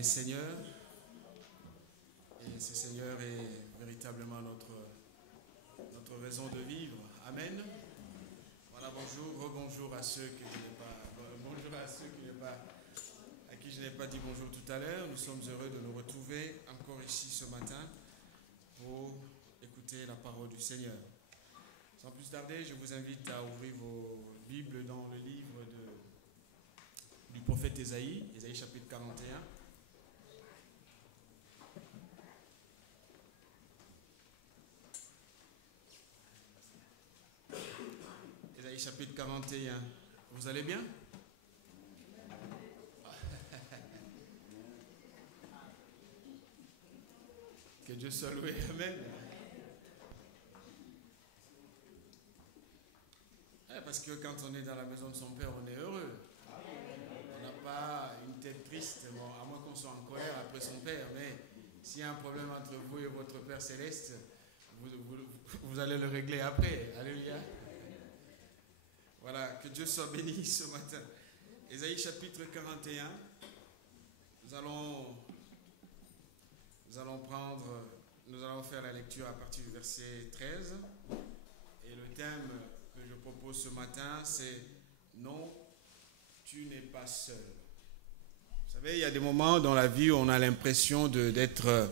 est Seigneur et ce Seigneur est véritablement notre raison de vivre. Amen. Voilà, bonjour, rebonjour à ceux qui à qui je n'ai pas dit bonjour tout à l'heure. Nous sommes heureux de nous retrouver encore ici ce matin pour écouter la parole du Seigneur. Sans plus tarder, je vous invite à ouvrir vos Bibles dans le livre du prophète Ésaïe, Ésaïe chapitre 41. Ésaïe chapitre 41. Vous allez bien? Que Dieu soit loué. Amen. Parce que quand on est dans la maison de son Père, on est heureux. On n'a pas une tête triste, bon, à moins qu'on soit en colère après son Père. Mais s'il y a un problème entre vous et votre Père Céleste, vous allez le régler après. Alléluia. Voilà, que Dieu soit béni ce matin. Ésaïe chapitre 41. Nous allons faire la lecture à partir du verset 13. Et le thème que je propose ce matin, c'est « Non, tu n'es pas seul ». Vous savez, il y a des moments dans la vie où on a l'impression d'être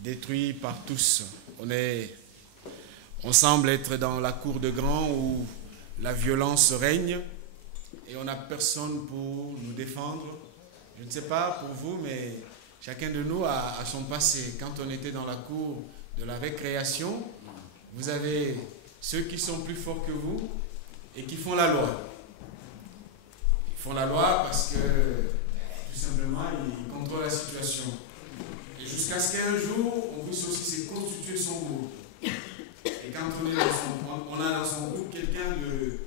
détruit par tous. On semble être dans la cour de grand où la violence règne et on n'a personne pour nous défendre. Je ne sais pas pour vous, mais chacun de nous a son passé. Quand on était dans la cour de la récréation, vous avez ceux qui sont plus forts que vous et qui font la loi. Ils font la loi parce que, tout simplement, ils contrôlent la situation. Et jusqu'à ce qu'un jour, on puisse aussi se constituer son groupe. Et quand on a dans son groupe quelqu'un de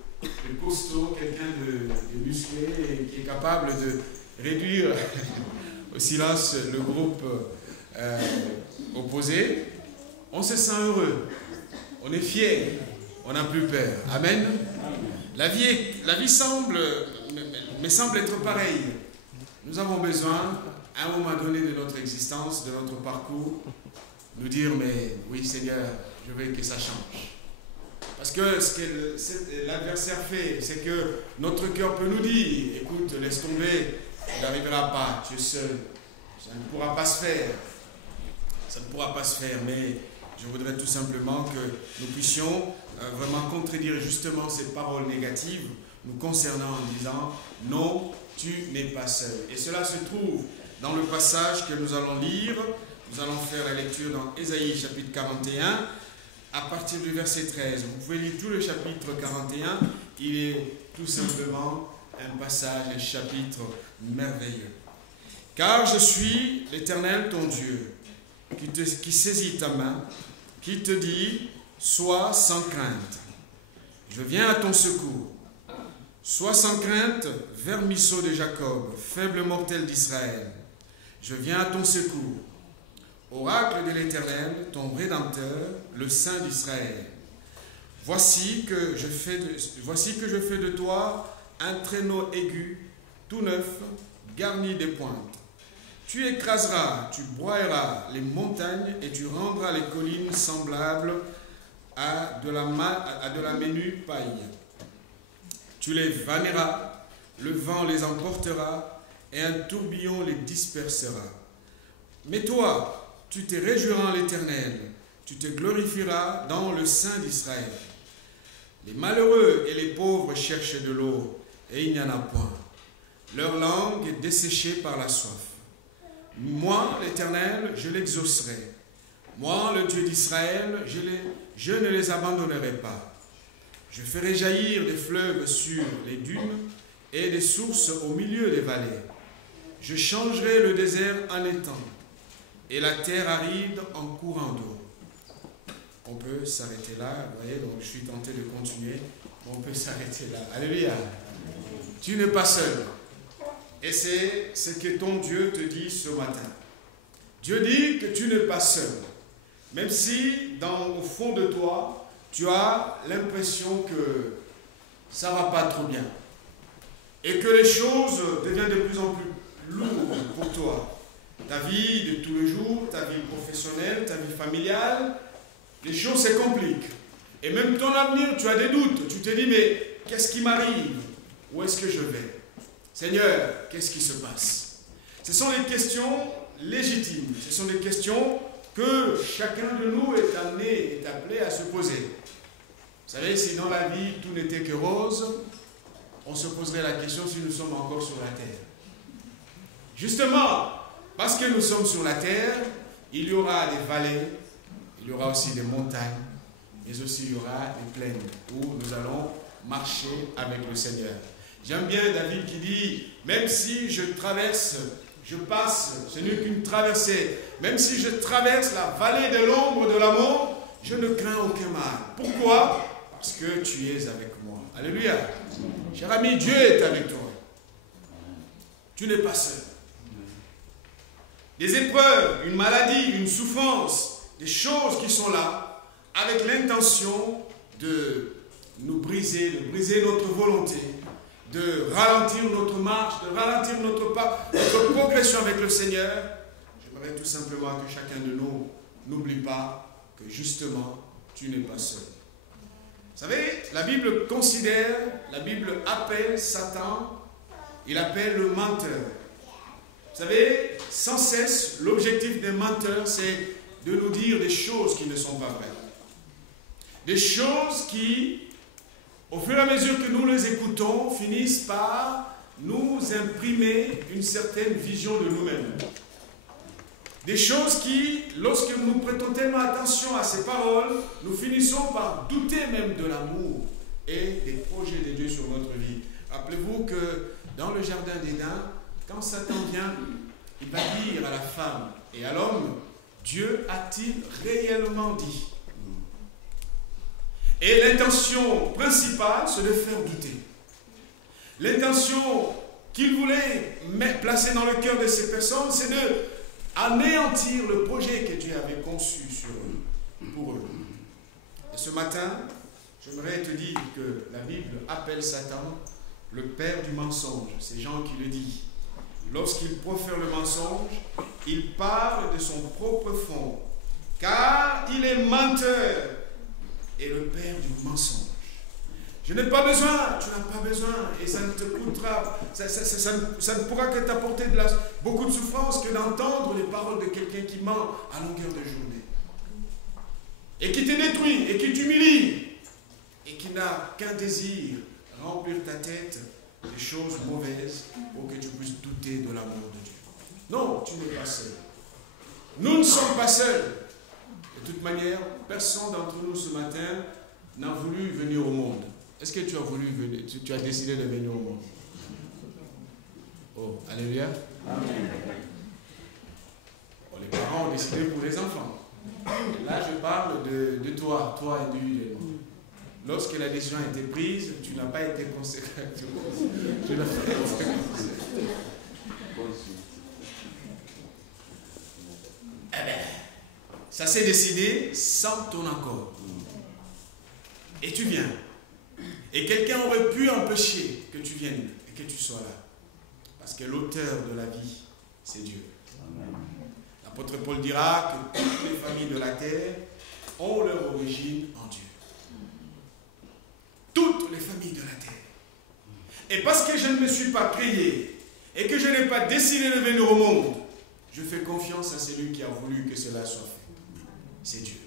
costaud, quelqu'un de musclé et qui est capable de réduire au silence le groupe opposé, on se sent heureux. On est fier, on n'a plus peur. Amen. La vie semble être pareille. Nous avons besoin, à un moment donné de notre existence, de notre parcours, nous dire, mais oui Seigneur, je veux que ça change. Parce que ce que l'adversaire fait, c'est que notre cœur peut nous dire, écoute, laisse tomber, tu n'arriveras pas, tu es seul, ça ne pourra pas se faire. Ça ne pourra pas se faire, mais je voudrais tout simplement que nous puissions vraiment contredire justement ces paroles négatives nous concernant en disant « Non, tu n'es pas seul ». Et cela se trouve dans le passage que nous allons lire. Nous allons faire la lecture dans Ésaïe chapitre 41 à partir du verset 13. Vous pouvez lire tout le chapitre 41. Il est tout simplement un passage, un chapitre merveilleux. « Car je suis l'Éternel ton Dieu, qui saisit ta main, qui te dit, sois sans crainte. Je viens à ton secours. Sois sans crainte, vermisseau de Jacob, faible mortel d'Israël. Je viens à ton secours. Oracle de l'Éternel, ton Rédempteur, le Saint d'Israël. Voici que je fais de toi un traîneau aigu, tout neuf, garni des pointes. Tu écraseras, tu broyeras les montagnes et tu rendras les collines semblables à de la menue paille. Tu les vanneras, le vent les emportera et un tourbillon les dispersera. Mais toi, tu te réjouiras en l'Éternel, tu te glorifieras dans le Saint d'Israël. Les malheureux et les pauvres cherchent de l'eau et il n'y en a point. Leur langue est desséchée par la soif. Moi, l'Éternel, je l'exaucerai. Moi, le Dieu d'Israël, je ne les abandonnerai pas. Je ferai jaillir des fleuves sur les dunes et des sources au milieu des vallées. Je changerai le désert en étang et la terre aride en courant d'eau. On peut s'arrêter là, vous voyez, donc je suis tenté de continuer. On peut s'arrêter là. Alléluia. Tu n'es pas seul. Et c'est ce que ton Dieu te dit ce matin. Dieu dit que tu n'es pas seul. Même si, au fond de toi, tu as l'impression que ça ne va pas trop bien. Et que les choses deviennent de plus en plus lourdes pour toi. ta vie de tous les jours, ta vie professionnelle, ta vie familiale, les choses se compliquent. Et même ton avenir, tu as des doutes. Tu te dis, mais qu'est-ce qui m'arrive? Où est-ce que je vais? Seigneur, qu'est-ce qui se passe? Ce sont des questions légitimes. Ce sont des questions que chacun de nous est amené, est appelé à se poser. Vous savez, si dans la vie, tout n'était que rose, on se poserait la question si nous sommes encore sur la terre. Justement, parce que nous sommes sur la terre, il y aura des vallées, il y aura aussi des montagnes, mais aussi il y aura des plaines où nous allons marcher avec le Seigneur. J'aime bien David qui dit, même si je traverse, je passe, ce n'est qu'une traversée, même si je traverse la vallée de l'ombre de la mort, je ne crains aucun mal. Pourquoi? Parce que tu es avec moi. Alléluia. Cher ami, Dieu est avec toi. Tu n'es pas seul. Des épreuves, une maladie, une souffrance, des choses qui sont là, avec l'intention de nous briser, de briser notre volonté, de ralentir notre marche, de ralentir notre pas, notre progression avec le Seigneur. J'aimerais tout simplement que chacun de nous n'oublie pas que justement, tu n'es pas seul. Vous savez, la Bible considère, la Bible appelle Satan, il appelle le menteur. Vous savez, sans cesse, l'objectif des menteurs, c'est de nous dire des choses qui ne sont pas vraies. Des choses qui, au fur et à mesure que nous les écoutons, finissent par nous imprimer une certaine vision de nous-mêmes. Des choses qui, lorsque nous prêtons tellement attention à ces paroles, nous finissons par douter même de l'amour et des projets de Dieu sur notre vie. Rappelez-vous que dans le jardin d'Éden, quand Satan vient, il va dire à la femme et à l'homme, Dieu a-t-il réellement dit? Et l'intention principale, c'est de faire douter. L'intention qu'il voulait placer dans le cœur de ces personnes, c'est de anéantir le projet que Dieu avait conçu pour eux. Et ce matin, j'aimerais te dire que la Bible appelle Satan le père du mensonge. C'est Jean qui le dit. Lorsqu'il profère le mensonge, il parle de son propre fond, car il est menteur et le père du mensonge. Je n'ai pas besoin, tu n'as pas besoin, et ça ne te coûtera, ça ne pourra que t'apporter beaucoup de souffrance que d'entendre les paroles de quelqu'un qui ment à longueur de journée. Et qui te détruit, et qui t'humilie, et qui n'a qu'un désir, remplir ta tête des choses mauvaises pour que tu puisses douter de l'amour de Dieu. Non, tu n'es pas seul. Nous ne sommes pas seuls. De toute manière, personne d'entre nous ce matin n'a voulu venir au monde. Est-ce que tu as voulu venir, tu as décidé de venir au monde? Oh, alléluia. Amen. Bon, les parents ont décidé pour les enfants. Là, je parle de toi individuellement. Lorsque la décision a été prise, tu n'as pas été conséquent. Tu n'as pas été conséquent. Eh bien, ça s'est décidé sans ton accord. Et tu viens. Et quelqu'un aurait pu empêcher que tu viennes et que tu sois là. Parce que l'auteur de la vie, c'est Dieu. L'apôtre Paul dira que toutes les familles de la terre ont leur origine en Dieu. Toutes les familles de la terre. Et parce que je ne me suis pas créé et que je n'ai pas décidé de venir au monde, je fais confiance à celui qui a voulu que cela soit fait. C'est Dieu.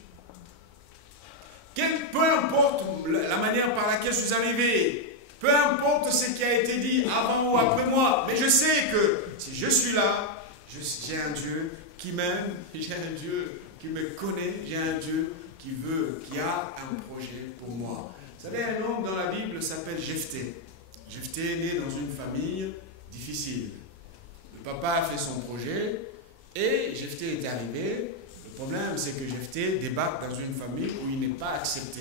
Peu importe la manière par laquelle je suis arrivé, peu importe ce qui a été dit avant ou après moi, mais je sais que si je suis là, j'ai un Dieu qui m'aime, j'ai un Dieu qui me connaît, j'ai un Dieu qui a un projet pour moi. Vous savez, un homme dans la Bible s'appelle Jephthé. Jephthé est né dans une famille difficile. Le papa a fait son projet et Jephthé est arrivé. Le problème, c'est que Jephthé débarque dans une famille où il n'est pas accepté.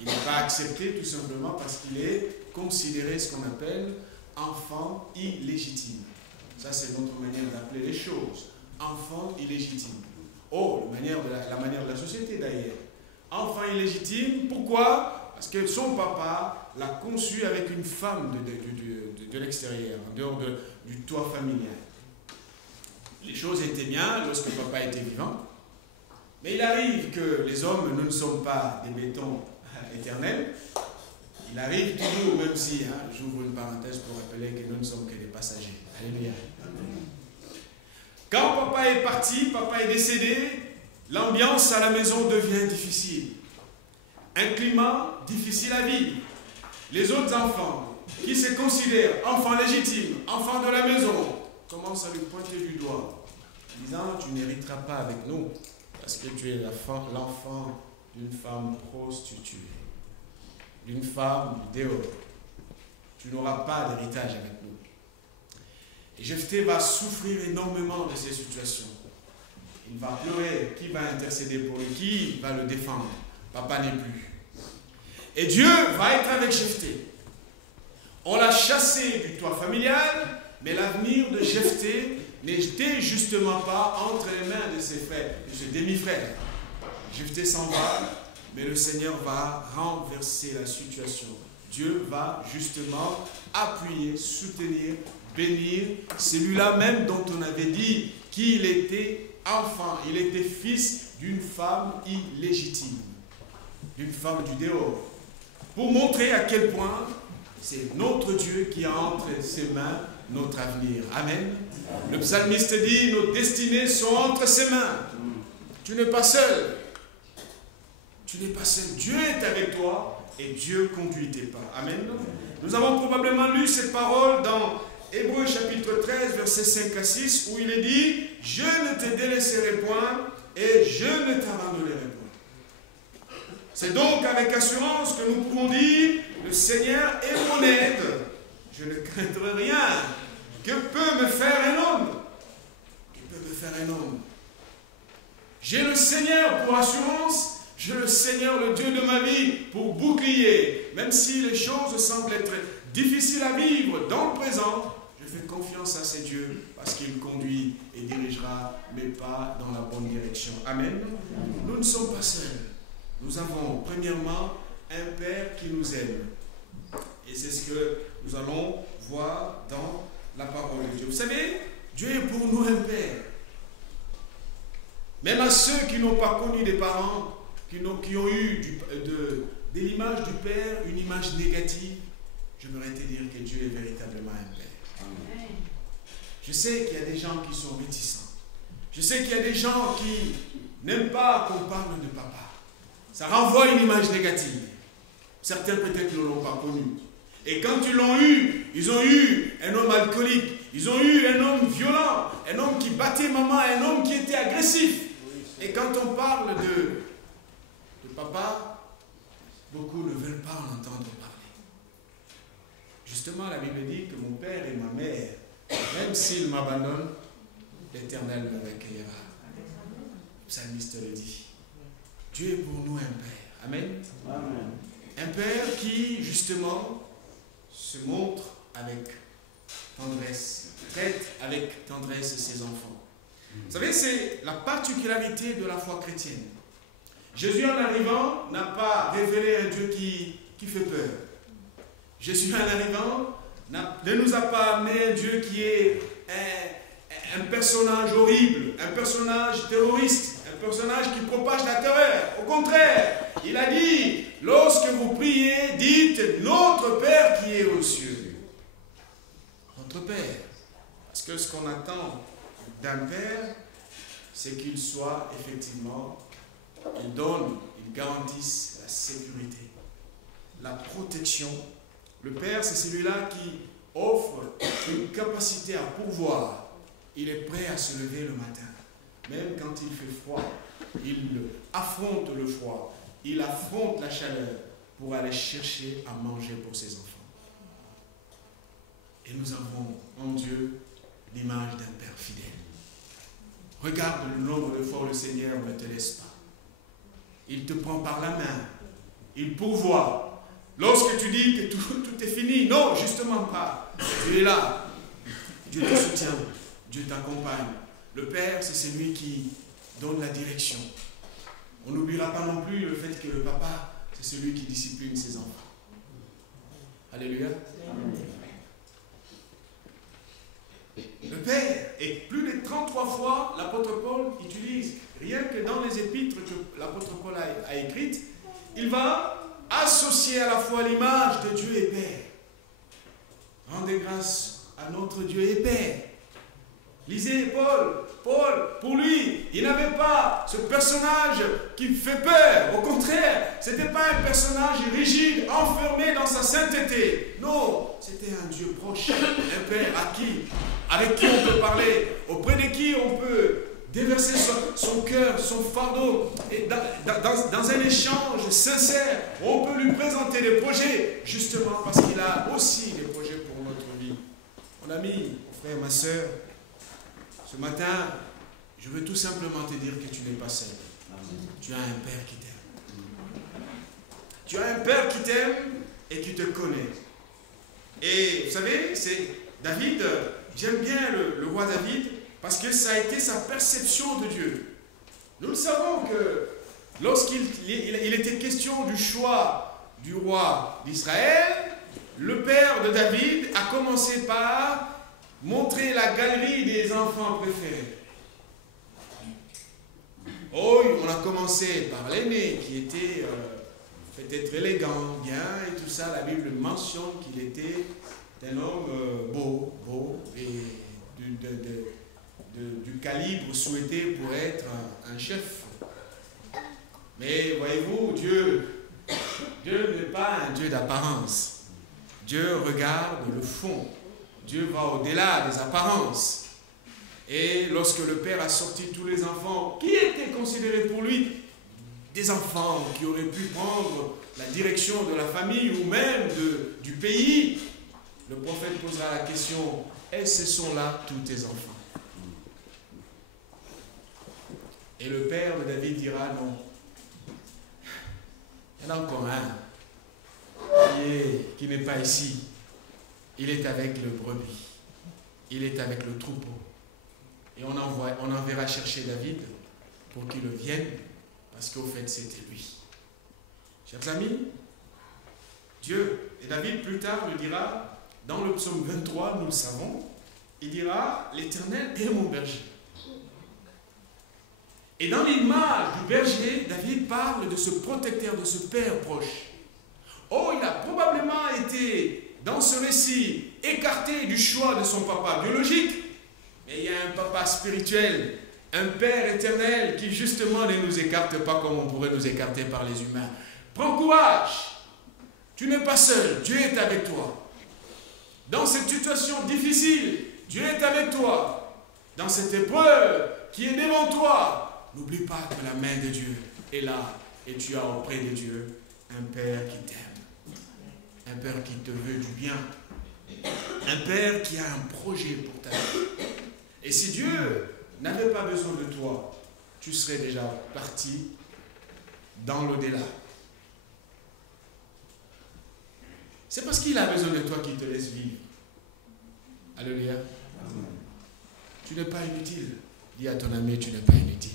Il n'est pas accepté tout simplement parce qu'il est considéré ce qu'on appelle enfant illégitime. Ça, c'est notre manière d'appeler les choses. Enfant illégitime. Oh, la manière de la société d'ailleurs. Enfant illégitime, pourquoi? Parce que son papa l'a conçu avec une femme de l'extérieur, en dehors du toit familial. les choses étaient bien lorsque papa était vivant. Mais il arrive que les hommes, nous ne sommes pas des bétons éternels. Il arrive toujours, même si, j'ouvre une parenthèse pour rappeler que nous ne sommes que des passagers. Alléluia. Quand papa est parti, papa est décédé, l'ambiance à la maison devient difficile. Un climat difficile à vivre. Les autres enfants, qui se considèrent enfants légitimes, enfants de la maison, commencent à lui pointer du doigt, disant, tu n'hériteras pas avec nous, parce que tu es l'enfant d'une femme prostituée, d'une femme du dehors. Tu n'auras pas d'héritage avec nous. Et Jephthé va souffrir énormément de ces situations. Il va pleurer. Qui va intercéder pour lui? Qui va le défendre? Papa n'est plus. Et Dieu va être avec Jephthé. On l'a chassé du toit familial, mais l'avenir de Jephthé n'était justement pas entre les mains de ses frères, de ses demi-frères. Jephthé s'en va, mais le Seigneur va renverser la situation. Dieu va justement appuyer, soutenir, bénir celui-là même dont on avait dit qu'il était enfant, il était fils d'une femme illégitime, d'une femme du dehors, pour montrer à quel point c'est notre Dieu qui a entre ses mains notre avenir. Amen. Le psalmiste dit, nos destinées sont entre ses mains. Tu n'es pas seul. Tu n'es pas seul. Dieu est avec toi et Dieu conduit tes pas. Amen. Nous avons probablement lu cette parole dans Hébreux chapitre 13, versets 5 à 6, où il est dit, je ne te délaisserai point et je ne t'abandonnerai point. C'est donc avec assurance que nous pouvons dire, le Seigneur est mon aide. Je ne craindrai rien. Que peut me faire un homme? Que peut me faire un homme? J'ai le Seigneur pour assurance. J'ai le Seigneur, le Dieu de ma vie, pour bouclier. Même si les choses semblent être difficiles à vivre dans le présent, je fais confiance à ces dieux parce qu'il conduit et dirigera mes pas dans la bonne direction. Amen. Nous ne sommes pas seuls. Nous avons premièrement un Père qui nous aime. Et c'est ce que nous allons voir dans la parole de Dieu. Vous savez, Dieu est pour nous un Père. Même à ceux qui n'ont pas connu des parents, qui ont eu de l'image du Père, une image négative, j'aimerais te dire que Dieu est véritablement un Père. Amen. Je sais qu'il y a des gens qui sont réticents. Je sais qu'il y a des gens qui n'aiment pas qu'on parle de papa. Ça renvoie une image négative. Certains peut-être ne l'ont pas connu. Et quand ils l'ont eu, ils ont eu un homme alcoolique, ils ont eu un homme violent, un homme qui battait maman, un homme qui était agressif. Et quand on parle de papa, beaucoup ne veulent pas en entendre parler. Justement, la Bible dit que mon père et ma mère, même s'ils m'abandonnent, l'Éternel me recueillera. Le psalmiste le dit. Dieu est pour nous un Père. Amen. Amen. Un Père qui, justement, se montre avec tendresse, traite avec tendresse ses enfants. Vous savez, c'est la particularité de la foi chrétienne. Jésus, en arrivant, n'a pas révélé un Dieu qui fait peur. Jésus, en arrivant, ne nous a pas amené un Dieu qui est un personnage horrible, un personnage terroriste, un personnage qui propage la terreur. Au contraire, il a dit, lorsque vous priez, dites, notre Père qui est aux cieux. Notre Père. Parce que ce qu'on attend d'un Père, c'est qu'il soit effectivement, il donne, il garantisse la sécurité, la protection. Le Père, c'est celui-là qui offre une capacité à pourvoir. Il est prêt à se lever le matin. Même quand il fait froid, il affronte le froid, il affronte la chaleur pour aller chercher à manger pour ses enfants. Et nous avons en Dieu l'image d'un Père fidèle. Regarde le nombre de fois où le Seigneur ne te laisse pas. Il te prend par la main, il pourvoit. Lorsque tu dis que tout est fini, non, justement pas. Dieu est là, Dieu te soutient, Dieu t'accompagne. Le Père, c'est celui qui donne la direction. On n'oubliera pas non plus le fait que le papa, c'est celui qui discipline ses enfants. Alléluia. Le Père. Et plus de 33 fois, l'apôtre Paul utilise, rien que dans les épîtres que l'apôtre Paul a écrites, il va associer à la fois l'image de Dieu et Père. Rendez grâce à notre Dieu et Père. Lisez Paul. Paul, pour lui, il n'avait pas ce personnage qui fait peur. Au contraire, ce n'était pas un personnage rigide, enfermé dans sa sainteté. Non, c'était un Dieu proche, un Père avec qui on peut parler, auprès de qui on peut déverser son cœur, son fardeau, et dans un échange sincère, on peut lui présenter des projets, justement parce qu'il a aussi des projets pour notre vie. Mon ami, mon frère, ma soeur, ce matin, je veux tout simplement te dire que tu n'es pas seul. Tu as un Père qui t'aime. Tu as un Père qui t'aime et qui te connaît. Et vous savez, c'est David, j'aime bien le roi David, parce que ça a été sa perception de Dieu. Nous le savons que lorsqu'il était question du choix du roi d'Israël, le père de David a commencé par montrer la galerie des enfants préférés. Oh, on a commencé par l'aîné qui était peut-être élégant, bien et tout ça. La Bible mentionne qu'il était un homme beau et du calibre souhaité pour être un chef. Mais voyez-vous, Dieu n'est pas un Dieu d'apparence. Dieu regarde le fond. Dieu va au-delà des apparences. Et lorsque le Père a sorti tous les enfants qui étaient considérés pour lui des enfants qui auraient pu prendre la direction de la famille ou même du pays, le prophète posera la question: est-ce que ce sont là tous tes enfants? Et le père de David dira: non. Il y en a encore un qui n'est pas ici. Il est avec le brebis. Il est avec le troupeau. Et on enverra chercher David pour qu'il vienne, parce qu'au fait, c'était lui. Chers amis, Dieu, et David plus tard le dira, dans le psaume 23, nous le savons, il dira: l'Éternel est mon berger. Et dans l'image du berger, David parle de ce protecteur, de ce père proche. Oh, il a probablement été, dans ce récit, écarté du choix de son papa biologique, mais il y a un papa spirituel, un Père éternel qui justement ne nous écarte pas comme on pourrait nous écarter par les humains. Prends courage, tu n'es pas seul, Dieu est avec toi. Dans cette situation difficile, Dieu est avec toi. Dans cette épreuve qui est devant toi, n'oublie pas que la main de Dieu est là et tu as auprès de Dieu un Père qui t'aime, un Père qui te veut du bien, un Père qui a un projet pour ta vie. Et si Dieu n'avait pas besoin de toi, tu serais déjà parti dans l'au-delà. C'est parce qu'il a besoin de toi qu'il te laisse vivre. Alléluia. Tu n'es pas inutile. Dis à ton ami: tu n'es pas inutile.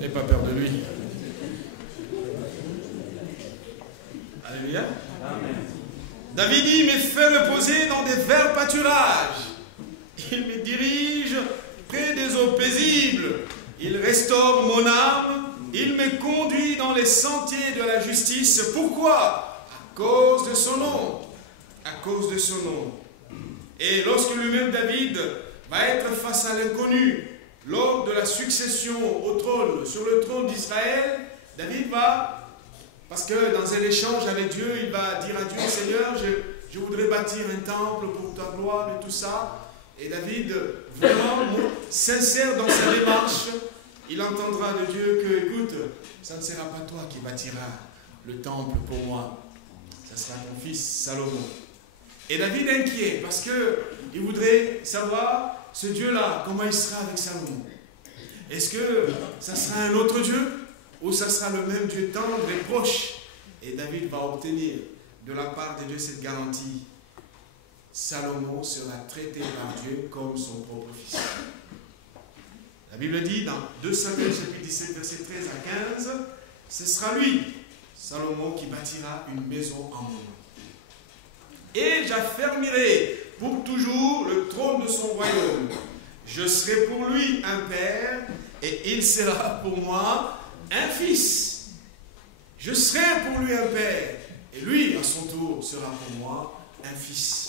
N'aie pas peur de lui. Alléluia. Amen. David dit: il me fait reposer dans des verts pâturages. Il me dirige près des eaux paisibles. Il restaure mon âme. Il me conduit dans les sentiers de la justice. Pourquoi? À cause de son nom. À cause de son nom. Et lorsque lui-même, David, va être face à l'inconnu, lors de la succession au trône, sur le trône d'Israël, David va, parce que dans un échange avec Dieu, il va dire à Dieu: Seigneur, je voudrais bâtir un temple pour ta gloire et tout ça. Et David, vraiment sincère dans sa démarche, il entendra de Dieu que, écoute, ça ne sera pas toi qui bâtiras le temple pour moi, ça sera ton fils Salomon. Et David est inquiet parce qu'il voudrait savoir ce Dieu-là, comment il sera avec Salomon. Est-ce que ça sera un autre Dieu ou ça sera le même Dieu tendre et proche? Et David va obtenir de la part de Dieu cette garantie: Salomon sera traité par Dieu comme son propre fils. La Bible dit dans 2 Samuel chapitre 17 verset 13 à 15, ce sera lui, Salomon, qui bâtira une maison en mon nom. et j'affermirai pour toujours le trône de son royaume. Je serai pour lui un père, et il sera pour moi un fils. Je serai pour lui un père, et lui, à son tour, sera pour moi un fils.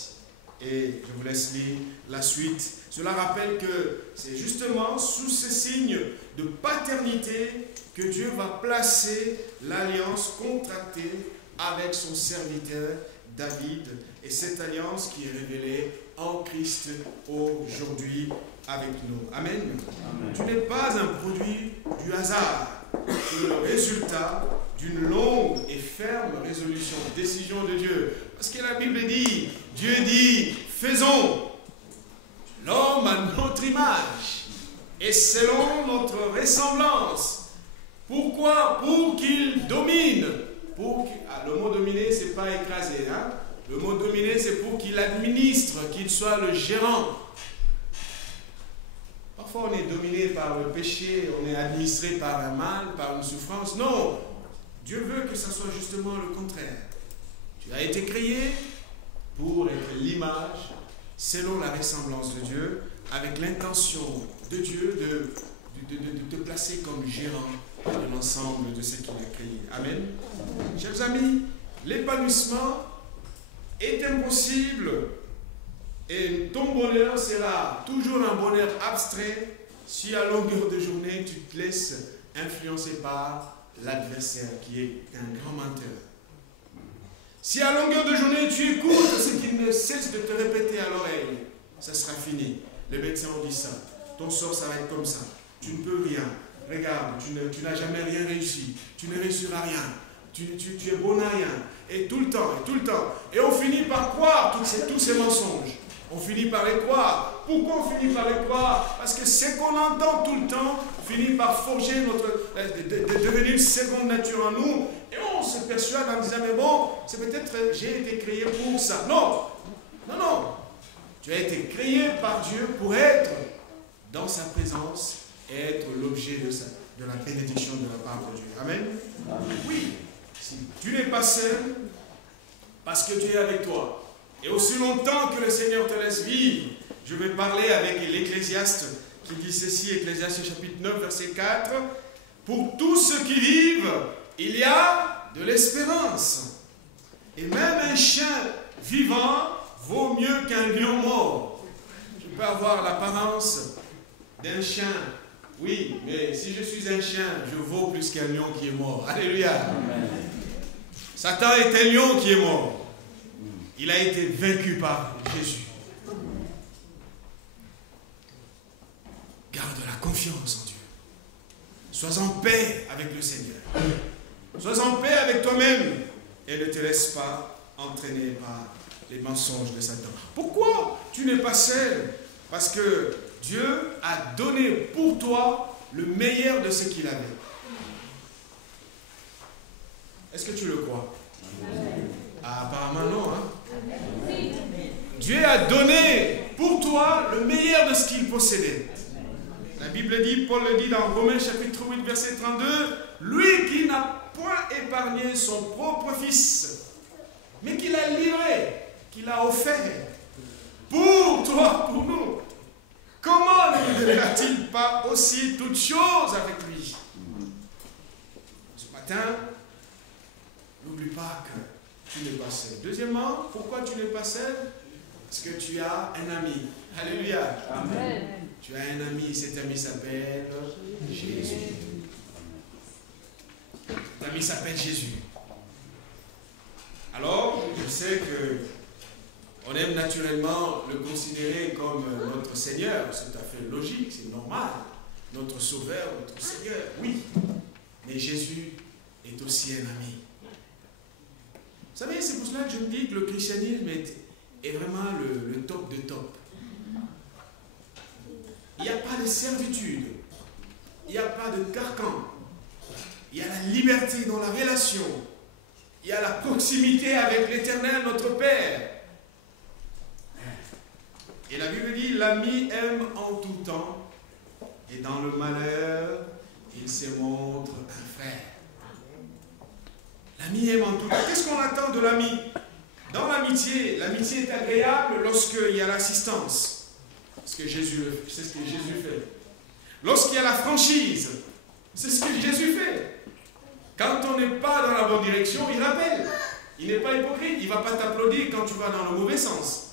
Et je vous laisse lire la suite. Cela rappelle que c'est justement sous ces signes de paternité que Dieu va placer l'alliance contractée avec son serviteur David. Et cette alliance qui est révélée en Christ aujourd'hui avec nous. Amen. Amen. Tu n'es pas un produit du hasard. Tu es le résultat d'une longue et ferme résolution, décision de Dieu. Parce que la Bible dit, Dieu dit, faisons l'homme à notre image et selon notre ressemblance. Pourquoi? Pour qu'il domine. Le mot dominer, ce n'est pas écraser. Hein? Le mot dominer, c'est pour qu'il administre, qu'il soit le gérant. Parfois, on est dominé par le péché, on est administré par un mal, par une souffrance. Non, Dieu veut que ça soit justement le contraire. Tu as été créé pour être l'image, selon la ressemblance de Dieu, avec l'intention de Dieu de te placer comme gérant de l'ensemble de ce qu'il a créé. Amen. Chers amis, l'épanouissement est impossible et ton bonheur sera toujours un bonheur abstrait si à longueur de journée tu te laisses influencer par l'adversaire qui est un grand menteur. Si à longueur de journée tu écoutes ce qu'il ne cesse de te répéter à l'oreille, ça sera fini. Les médecins ont dit ça. Ton sort, ça va être comme ça. Tu ne peux rien. Regarde, tu n'as jamais rien réussi. Tu ne réussiras rien. Tu es bon à rien. Et tout le temps, et tout le temps. Et on finit par croire tous ces mensonges. On finit par les croire. Pourquoi on finit par les croire? Parce que ce qu'on entend tout le temps finit par forger devenir une seconde nature en nous. Et on se persuade en disant, mais bon, c'est peut-être j'ai été créé pour ça. Non, non, non. Tu as été créé par Dieu pour être dans sa présence et être l'objet de la bénédiction de la part de Dieu. Amen. Amen. Oui, si tu n'es pas seul, parce que Dieu est avec toi. Et aussi longtemps que le Seigneur te laisse vivre, je vais parler avec l'Ecclésiaste qui dit ceci, Ecclésiaste chapitre 9, verset 4. Pour tous ceux qui vivent, il y a de l'espérance. Et même un chien vivant vaut mieux qu'un lion mort. Je peux avoir l'apparence d'un chien, oui, mais si je suis un chien, je vaux plus qu'un lion qui est mort. Alléluia. Amen. Satan est un lion qui est mort. Il a été vaincu par Jésus. Garde la confiance en Dieu. Sois en paix avec le Seigneur. Sois en paix avec toi-même et ne te laisse pas entraîner par les mensonges de Satan. Pourquoi tu n'es pas seul? Parce que Dieu a donné pour toi le meilleur de ce qu'il avait. Est-ce que tu le crois? Ah, apparemment non. Hein? Dieu a donné pour toi le meilleur de ce qu'il possédait. La Bible dit, Paul le dit dans Romains chapitre 8, verset 32, lui qui n'a point épargné son propre fils, mais qui l'a livré, qui l'a offert pour toi, pour nous. Comment ne lui donnera-t-il pas aussi toutes choses avec lui? Ce matin, n'oublie pas que tu n'es pas seul. Deuxièmement, pourquoi tu n'es pas seul? Parce que tu as un ami. Alléluia. Amen. Tu as un ami, cet ami s'appelle Jésus. Cet ami s'appelle Jésus. Alors, je sais que on aime naturellement le considérer comme notre Seigneur. C'est tout à fait logique, c'est normal. Notre Sauveur, notre Seigneur, oui. Mais Jésus est aussi un ami. Vous savez, c'est pour cela que je me dis que le christianisme est vraiment le top de top. Il n'y a pas de servitude. Il n'y a pas de carcan. Il y a la liberté dans la relation. Il y a la proximité avec l'Éternel, notre Père. Et la Bible dit, l'ami aime en tout temps, et dans le malheur, il se montre un frère. L'ami aime en tout temps. Qu'est-ce qu'on attend de l'ami? Dans l'amitié est agréable lorsqu'il y a l'assistance. C'est ce que Jésus fait. Lorsqu'il y a la franchise, c'est ce que Jésus fait. Quand on n'est pas dans la bonne direction, il rappelle. Il n'est pas hypocrite, il ne va pas t'applaudir quand tu vas dans le mauvais sens.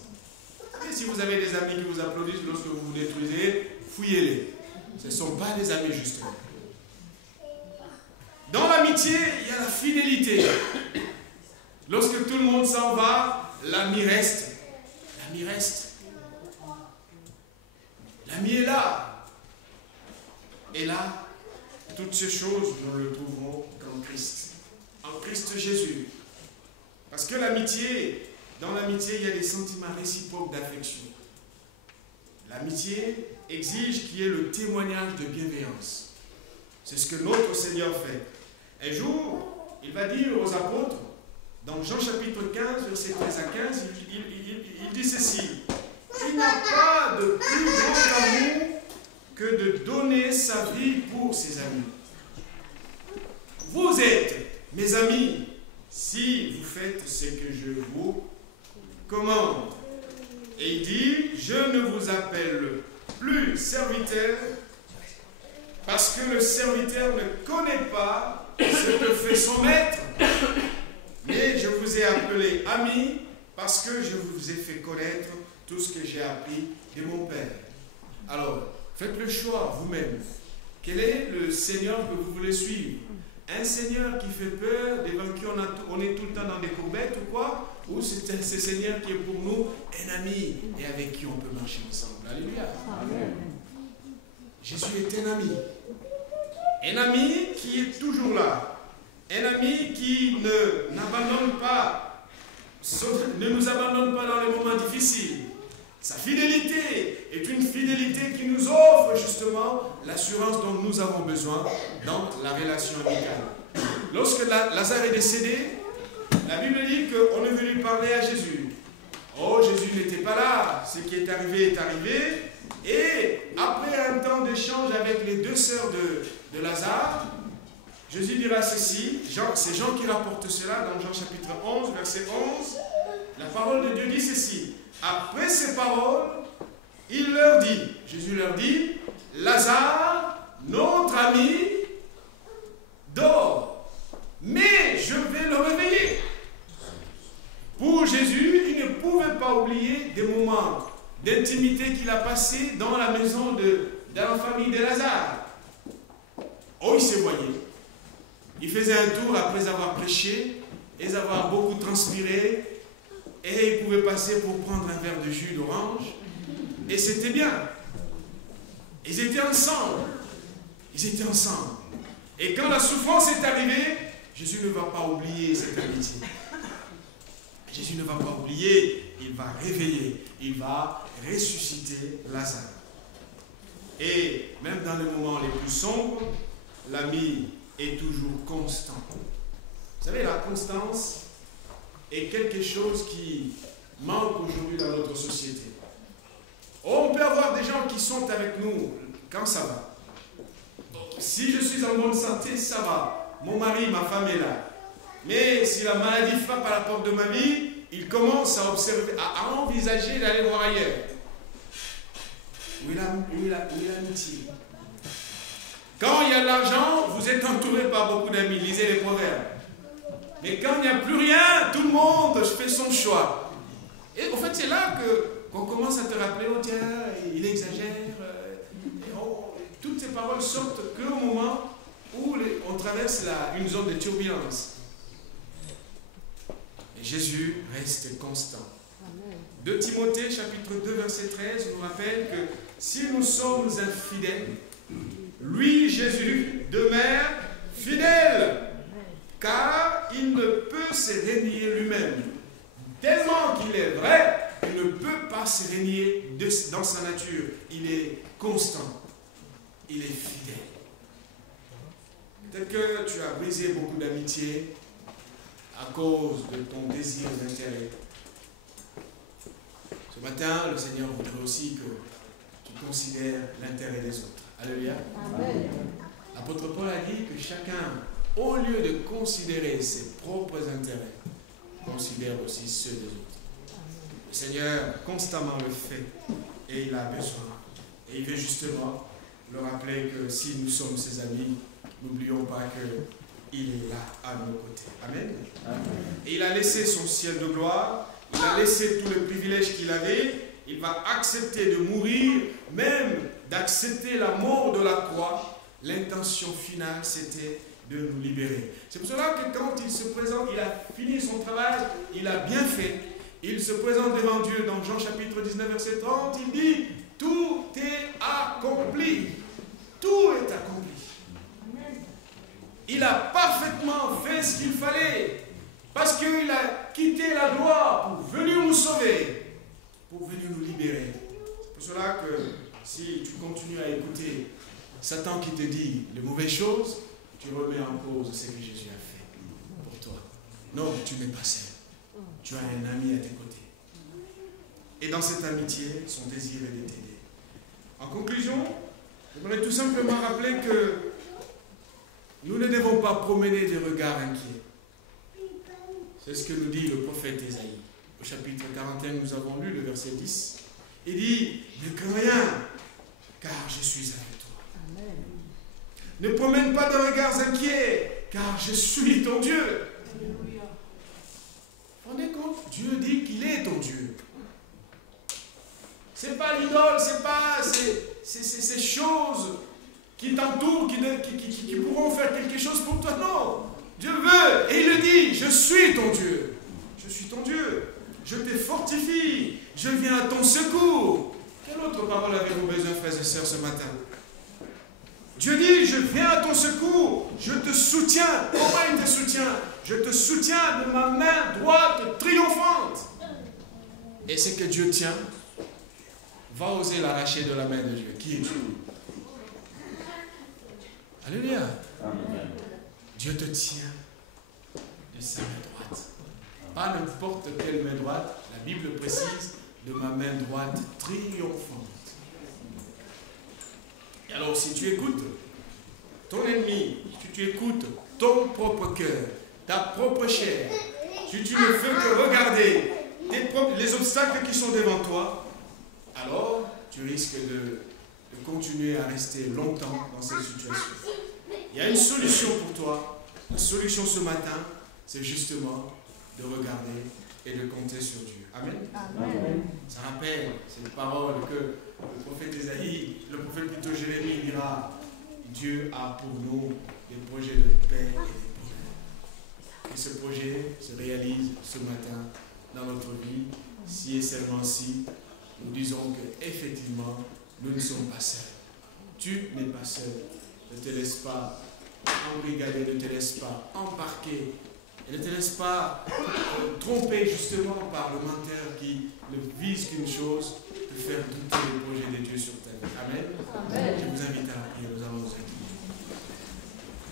Et si vous avez des amis qui vous applaudissent lorsque vous vous détruisez, fouillez-les. Ce ne sont pas des amis justement. Dans l'amitié, il y a la fidélité. Lorsque tout le monde s'en va, l'ami reste. L'ami reste. L'ami est là. Et là, toutes ces choses, nous le trouverons en Christ. En Christ Jésus. Parce que l'amitié, dans l'amitié, il y a des sentiments réciproques d'affection. L'amitié exige qu'il y ait le témoignage de bienveillance. C'est ce que notre Seigneur fait. Un jour, il va dire aux apôtres, dans Jean chapitre 15, versets 13 à 15, il dit ceci. Il n'y a pas de plus grand amour que de donner sa vie pour ses amis. Vous êtes mes amis si vous faites ce que je vous commande. Et il dit, je ne vous appelle plus serviteur parce que le serviteur ne connaît pas ce que fait son maître, mais je vous ai appelé ami parce que je vous ai fait connaître tout ce que j'ai appris de mon Père. Alors, faites le choix vous-même. Quel est le Seigneur que vous voulez suivre? Un Seigneur qui fait peur, devant qui on est tout le temps dans des courbettes ou quoi? Ou c'est un Seigneur qui est pour nous un ami et avec qui on peut marcher ensemble? Alléluia. Amen. Jésus est un ami. Un ami qui est toujours là. Un ami qui ne nous abandonne pas dans les moments difficiles. Sa fidélité est une fidélité qui nous offre justement l'assurance dont nous avons besoin dans la relation amicale. Lorsque Lazare est décédé, la Bible dit qu'on est venu parler à Jésus. Oh, Jésus n'était pas là, ce qui est arrivé est arrivé. Et après un temps d'échange avec les deux sœurs de Lazare, Jésus dira ceci, c'est Jean qui rapporte cela dans Jean chapitre 11, verset 11. La parole de Dieu dit ceci. Après ces paroles, il leur dit, Jésus leur dit, Lazare, notre ami, dort, mais je vais le réveiller. Pour Jésus, il ne pouvait pas oublier des moments d'intimité qu'il a passés dans la maison dans la famille de Lazare. Oh, il s'est voyé. Il faisait un tour après avoir prêché et avoir beaucoup transpiré. Et il pouvait passer pour prendre un verre de jus d'orange. Et c'était bien. Ils étaient ensemble. Ils étaient ensemble. Et quand la souffrance est arrivée, Jésus ne va pas oublier cette amitié. Jésus ne va pas oublier. Il va réveiller. Il va ressusciter Lazare. Et même dans les moments les plus sombres, l'ami est toujours constant. Vous savez, la constance est quelque chose qui manque aujourd'hui dans notre société. Oh, on peut avoir des gens qui sont avec nous quand ça va. Si je suis en bonne santé, ça va. Mon mari, ma femme est là. Mais si la maladie frappe à la porte de ma vie, il commence à observer, à envisager d'aller voir ailleurs. Où est l'amitié? Quand il y a de l'argent, vous êtes entouré par beaucoup d'amis. Lisez les proverbes. Mais quand il n'y a plus rien, tout le monde fait son choix. Et en fait, c'est là qu'on commence à te rappeler, oh tiens, il exagère. Toutes ces paroles sortent qu'au moment où on traverse une zone de turbulence. Et Jésus reste constant. 2 Timothée, chapitre 2, verset 13, nous rappelle que si nous sommes infidèles, lui, Jésus, demeure fidèle. Car il ne peut se renier lui-même. Tellement qu'il est vrai, il ne peut pas se renier dans sa nature. Il est constant. Il est fidèle. Peut-être que tu as brisé beaucoup d'amitié à cause de ton désir d'intérêt. Ce matin, le Seigneur voudrait aussi que tu considères l'intérêt des autres. Alléluia. Amen. L'apôtre Paul a dit que chacun, au lieu de considérer ses propres intérêts, considère aussi ceux des autres. Le Seigneur constamment le fait et il a besoin. Et il veut justement le rappeler que si nous sommes ses amis, n'oublions pas qu'il est là à nos côtés. Amen. Amen. Et il a laissé son ciel de gloire, il a laissé tous les privilèges qu'il avait, il va accepter de mourir, même d'accepter la mort de la croix. L'intention finale, c'était de nous libérer. C'est pour cela que quand il se présente, il a fini son travail, il a bien fait. Il se présente devant Dieu dans Jean chapitre 19, verset 30, il dit, tout est accompli. Tout est accompli. Il a parfaitement fait ce qu'il fallait, parce qu'il a quitté la gloire pour venir nous sauver, pour venir nous libérer. C'est pour cela que si tu continues à écouter Satan qui te dit de mauvaises choses, tu remets en cause ce que Jésus a fait pour toi. Non, tu n'es pas seul. Tu as un ami à tes côtés. Et dans cette amitié, son désir est de t'aider. En conclusion, je voudrais tout simplement rappeler que nous ne devons pas promener des regards inquiets. C'est ce que nous dit le prophète Ésaïe. Au chapitre 41, nous avons lu le verset 10. Il dit, ne crains rien, car je suis avec toi. Amen. Ne promène pas de regards inquiets, car je suis ton Dieu. Alléluia. Vous vous rendez compte? Dieu dit qu'il est ton Dieu. Ce n'est pas l'idole, ce n'est pas ces choses qui t'entourent, qui pourront faire quelque chose pour toi. Non, Dieu veut, et il le dit, je suis ton Dieu. Je suis ton Dieu. Je te fortifie. Je viens à ton secours. Quelle autre parole avez-vous besoin, frères et sœurs, ce matin? Dieu dit, je viens à ton secours. Je te soutiens. Comment il te soutient? Je te soutiens de ma main droite triomphante. Et ce que Dieu tient, va oser l'arracher de la main de Dieu. Qui est Dieu? Alléluia. Amen. Dieu te tient de sa main droite. Pas n'importe quelle main droite. La Bible précise de ma main droite triomphante. Et alors si tu écoutes ton ennemi, si tu écoutes ton propre cœur, ta propre chair, si tu ne fais que regarder les obstacles qui sont devant toi, alors tu risques de continuer à rester longtemps dans cette situation. Il y a une solution pour toi. La solution ce matin, c'est justement de regarder et de compter sur Dieu. Amen. Amen. Ça rappelle cette parole que le prophète Ésaïe, le prophète plutôt Jérémie dira, Dieu a pour nous des projets de paix et de bonheur. Et ce projet se réalise ce matin dans notre vie, si et seulement si nous disons qu'effectivement, nous ne sommes pas seuls. Tu n'es pas seul. Ne te laisse pas embrigader, ne te laisse pas embarquer. Et ne te laisse pas tromper justement par le menteur qui ne vise qu'une chose, de faire douter le projet de Dieu sur ta vie. Amen. Amen. Je vous invite à la prière, nous allons nous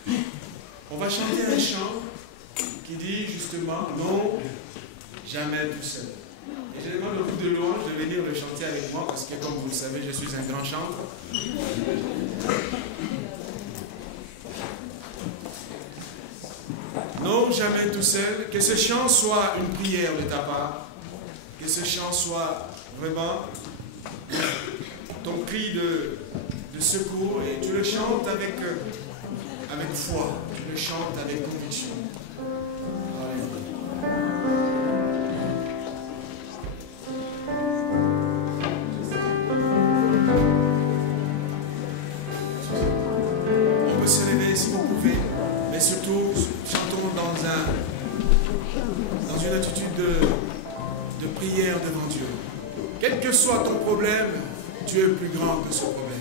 inviter. On va chanter un chant qui dit justement, non, jamais tout seul. Et je demande au groupe de louange de venir le chanter avec moi parce que comme vous le savez, je suis un grand chanteur. Non, jamais tout seul. Que ce chant soit une prière de ta part. Que ce chant soit vraiment ton cri de secours. Et tu le chantes avec foi. Tu le chantes avec conviction. On peut se lever si vous pouvez. Mais surtout, chantons dans une attitude de prière devant Dieu. Quel que soit ton problème, Dieu est plus grand que ce problème.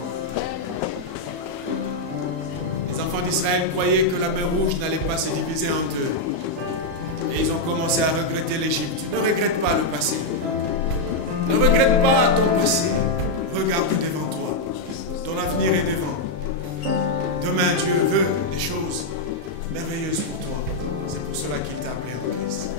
Les enfants d'Israël croyaient que la mer Rouge n'allait pas se diviser en deux. Et ils ont commencé à regretter l'Égypte. Ne regrette pas le passé. Ne regrette pas ton passé. Regarde devant toi. Ton avenir est devant. Demain, Dieu veut des choses merveilleuses pour toi. C'est pour cela qu'il t'a appelé en Christ.